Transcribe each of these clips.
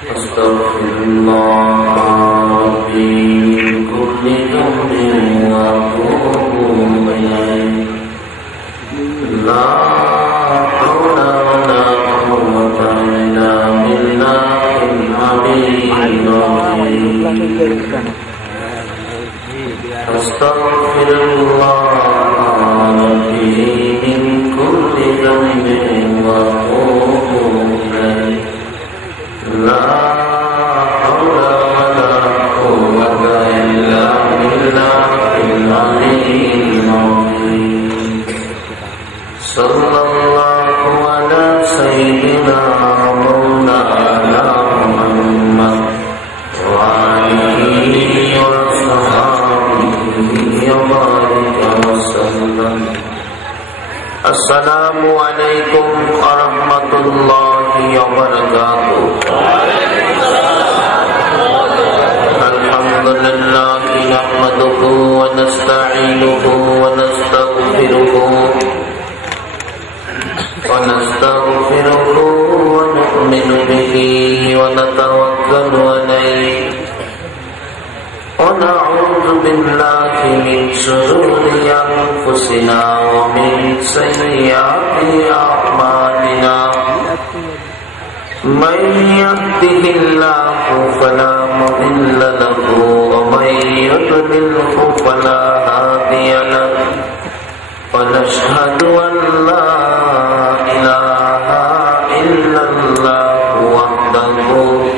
Astaghfirullah min kulli dhanbin wa atubu ilaih. La hawla wa la quwwata illa billahil aliyyil azim. Astaghfirullah min kulli dhanbin wa atubu ilaih. La hawla wa la quwwata illa billahil aliyyil azim. Sallallahu ala sayyidina maulana Muhammad wa alihi wa sahbihi wa baraka wa sallam. Assalamualaikum warahmatullahi wabarakatuh. Alhamdulillah nahmaduhu wa nasta'inuhu wa nastaghfiruhu wa nu'minu bihi wa natawakkalu alayhi wa na'udzu billahi min shururi anfusina wa min sayyiati a'malina. Man yahdihillahu fala mudilla lahu wa man yudlilhu fala hadiya lahu. Wa nashhadu an la ilaha illallah wahdahu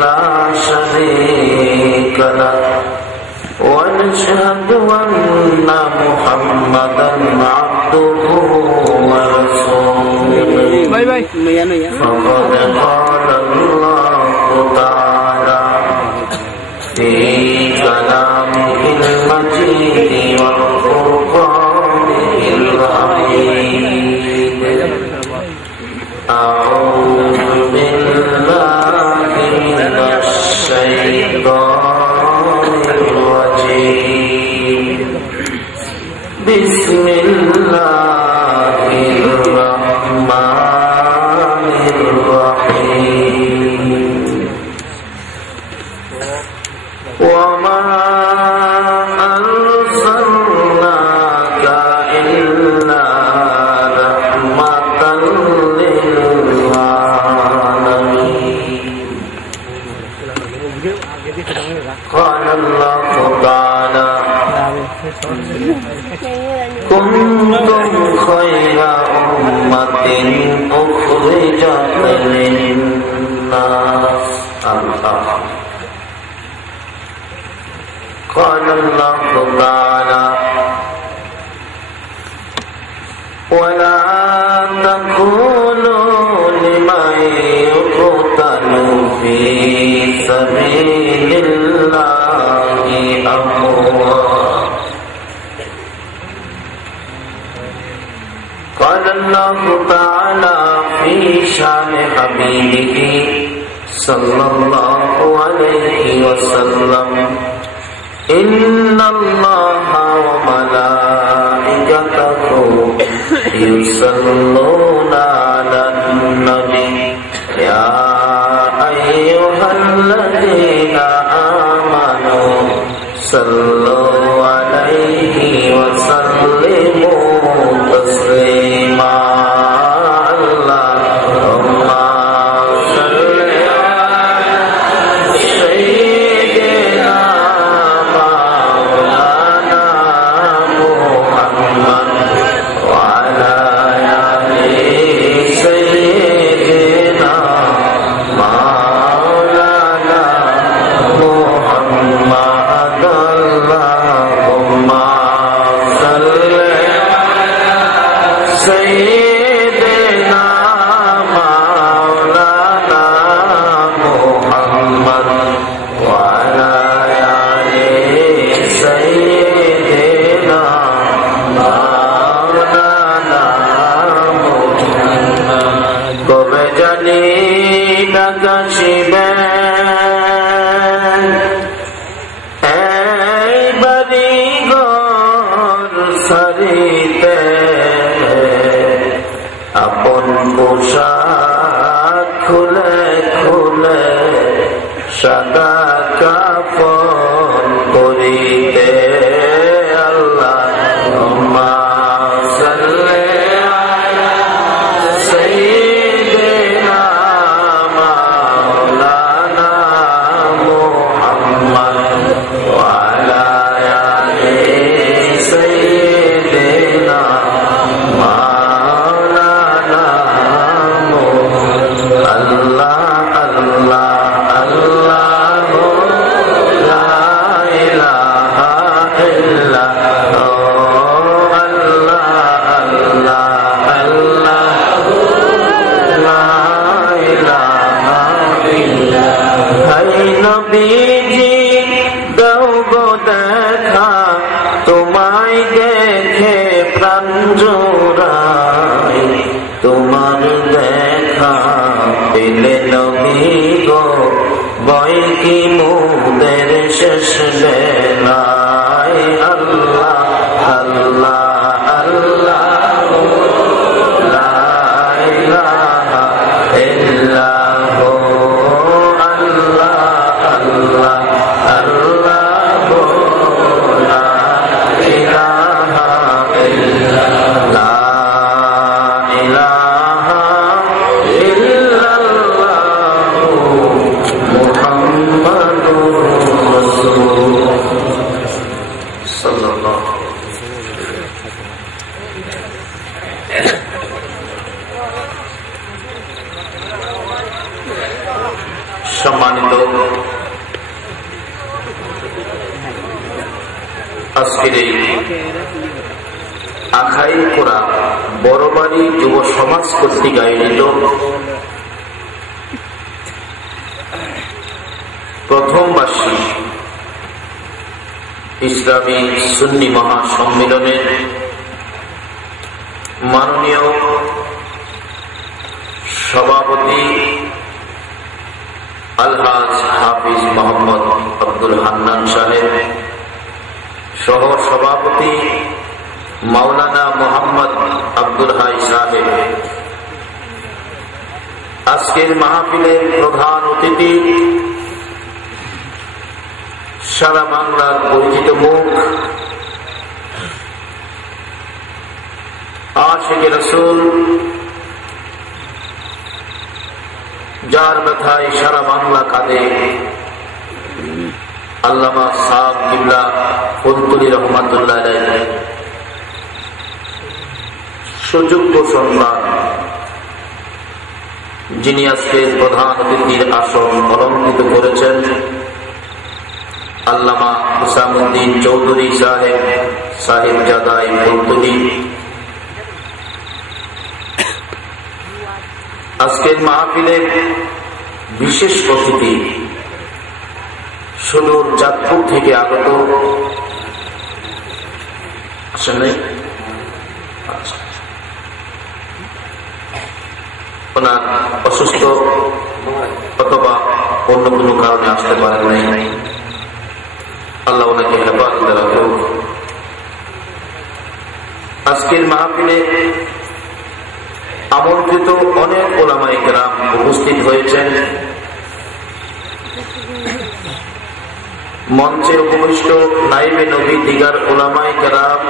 la sharika lahu wa nashhadu anna Muhammadan abduhu wa rasuluhu. Faqad qala Allahu ta'ala fi kalamihil majid wal furqanil hamid. A'udzu billahi minasy syaithanir rajim. Bismillahirrahmanirrahim. Wa ma arsalnaka illa rahmatan lil alamin. Qala Allahu ta'ala kuntum khayra ummatin ukhrijat lin-nas. Qala Allahu ta'ala wa la taqulu liman yuqtalu fi sabilillahi amwat. Qala Allahu ta'ala fi sya'ni habibihi sallallahu alaihi wasallam. Inna Allaha wa malaikatahu yusalluna 'alan nabi ya ayyuhalladzina amanu sallu 'alaihi wa sallimu taslima. Allahumma salli 'ala sayyidina পোশাক খুলে খুলে সাদা কাফন পরিতে আল্লাহুম্মা সাল্লি আলা সাইয়্যিদিনা মাওলানা মুহাম্মদ ওয়া আলা আলি সাইয়্যিদিনা মাওলানা আল্লাহ আল্লাহ নবীজি দাও গো দেখা তোমায় দেখে প্রাণ জোড়ায় তোমার দেখা পেলে নবী গো বয় কি মুদের শেষ বেলায় আল্লাহ আল্লাহ আল্লাহ লা ইলাহা ইল্লাল্লাহ আল্লাহ আল্লাহ লা ইলাহা ইল্লাল্লাহ লা ইলাহা ইল্লাল্লাহ মুহাম্মাদুর রাসূলুল্লাহ সাল্লাল্লাহু সম্মানিত আজকের এই আখাই কোরআন বড়বাড়ি যুব সমাজ কর্তৃক আয়োজিত প্রথম বার্ষিক ইসলামী সুন্নি মহাসম্মেলনের মাননীয় সভাপতি আলহাজ হাফিজ মোহাম্মদ আব্দুল হান্নান সাহেব, সহ সভাপতি মাওলানা মোহাম্মদ আব্দুল হাই সাহেব, আজকের মাহফিলের প্রধান অতিথি সারা বাংলার পরিচিত মুখ আশিকে রাসূল, যার ব্যথায় সারা বাংলা কাঁদে, আল্লামা সাহেব কিবলা ফুলতুলি রহমাতুল্লাহ আলাইহি, সুযোগ্য সন্তান যিনি আজকে প্রধান অতিথির আসন অলঙ্কৃত করেছেন, আল্লামা হুসামউদ্দিন চৌধুরী সাহেব, সাহেবজাদাই ফুলতুলি। আজকের মাহফিলের বিশেষ অতিথি সুদূর চাঁদপুর থেকে আগত, ওনার অসুস্থ অথবা অন্য কোনো কারণে আসতে পারেন নাই, আল্লাহ ওনাকে হেফাজতে রাখুক। আজকের মাহফিলে আমন্ত্রিত অনেক উলামায়ে কেরাম উপস্থিত হয়েছেন। মঞ্চে উপবিষ্ট নাইবে নবী দিগার উলামায়ে কেরাম,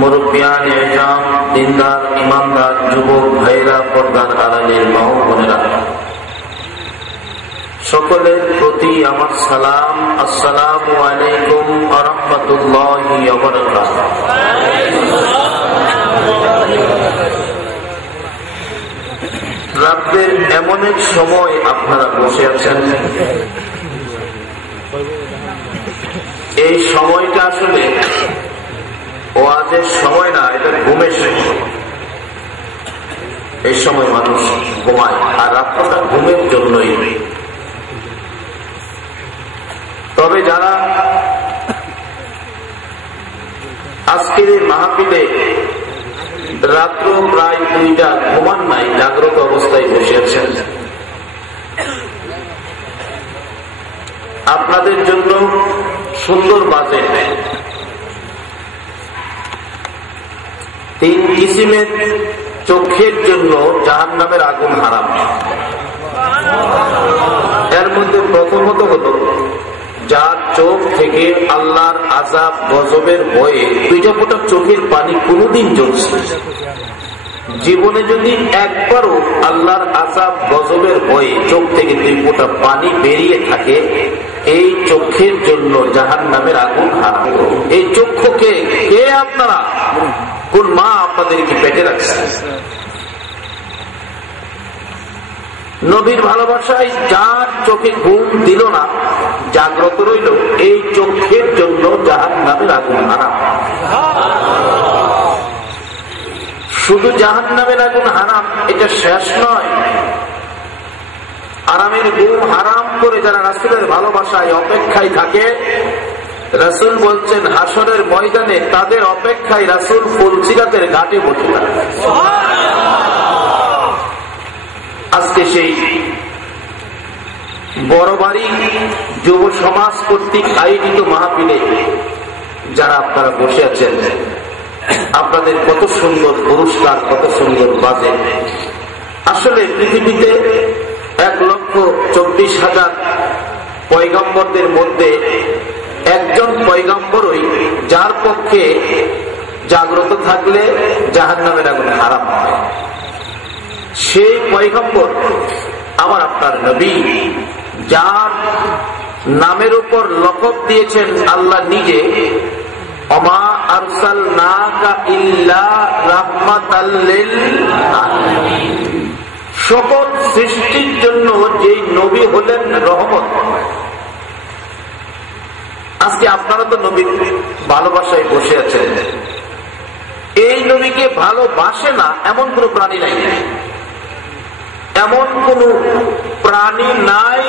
মুরব্বিয়ান ইজাম, দিনদার ইমানদার যুবক ভাইরা, পর্দার আড়ালের মা ও বোনেরা, সকলের প্রতি আমার সালাম। আসসালামু আলাইকুম ওয়া রাহমাতুল্লাহি ওয়া বারাকাতুহু। রাতের এমন এক সময় আপনারা বসে আছেন, এই সময়টা আসলে ওয়াজের সময় না, এটা ঘুমের সময়। এই সময় মানুষ ঘুমায়, আর রাতটা ঘুমের জন্যই। তবে যারা আজকের এই মাহফিলে রাত্র প্রায় 2টা ঘুমান নাই, জাগ্রত অবস্থায় বসে আছেন, আপনাদের জন্য সুন্দর বাজেট, 3 কিসিমের চোখের জন্য জাহান্নামের আগুন হারাম। এর মধ্যে প্রথমত হল চোখে আল্লাহর আযাব গজবের ভয়ে দুইটা ফোঁটা চোখের পানি কোনোদিন ঝরছে? জীবনে যদি একবারও আল্লাহর আযাব গজবের ভয়ে চোখ থেকে দুই ফোঁটা পানি বেরিয়ে থাকে, এই চোখের জন্য জাহান্নামের আগুন হারাম। এই চক্ষুকে কে আপনারা, কোন মা আপনাদেরকে পেটে রাখছে? নবীর ভালোবাসায় যার চোখে ঘুম দিল না, জাগ্রত রইল, এই চোখের জন্য জাহান্নামের আগুন হারাম। শুধু জাহান্নামের আগুন হারাম এটা শেষ নয়, আরামের ঘুম হারাম করে যারা রাসূলের ভালোবাসায় অপেক্ষায় থাকে, রাসূল বলছেন হাসরের ময়দানে তাদের অপেক্ষায় রাসূল ফুলসিরাতের ঘাটে বসে থাকে। আজকে সেই বড় বাড়ি যুব সমাজ কর্তৃক আয়োজিত মাহফিলে যারা আপনারা বসে আছেন, আপনাদের কত সুন্দর পুরস্কার, কত সুন্দর বাজে। আসলে পৃথিবীতে 1,24,000 পয়গম্বরদের মধ্যে একজন পয়গম্বরই যার পক্ষে জাগ্রত থাকলে জাহান্নামের আগুন হারাম হয়। সেই পয়গম্বর আমার আপনার নবী, যার নামের উপর লকব দিয়েছেন আল্লাহ নিজে, ওমা আরসালনাকা ইল্লা রাহমাতাল লিল আলামিন। সকল সৃষ্টির জন্য যেই নবী হলেন রহমত। আজকে আপনারা তো নবীর ভালোবাসায় বসে আছেন, এই নবীকে ভালোবাসে না এমন কোন প্রাণী নাই। এমন কোন প্রাণী নাই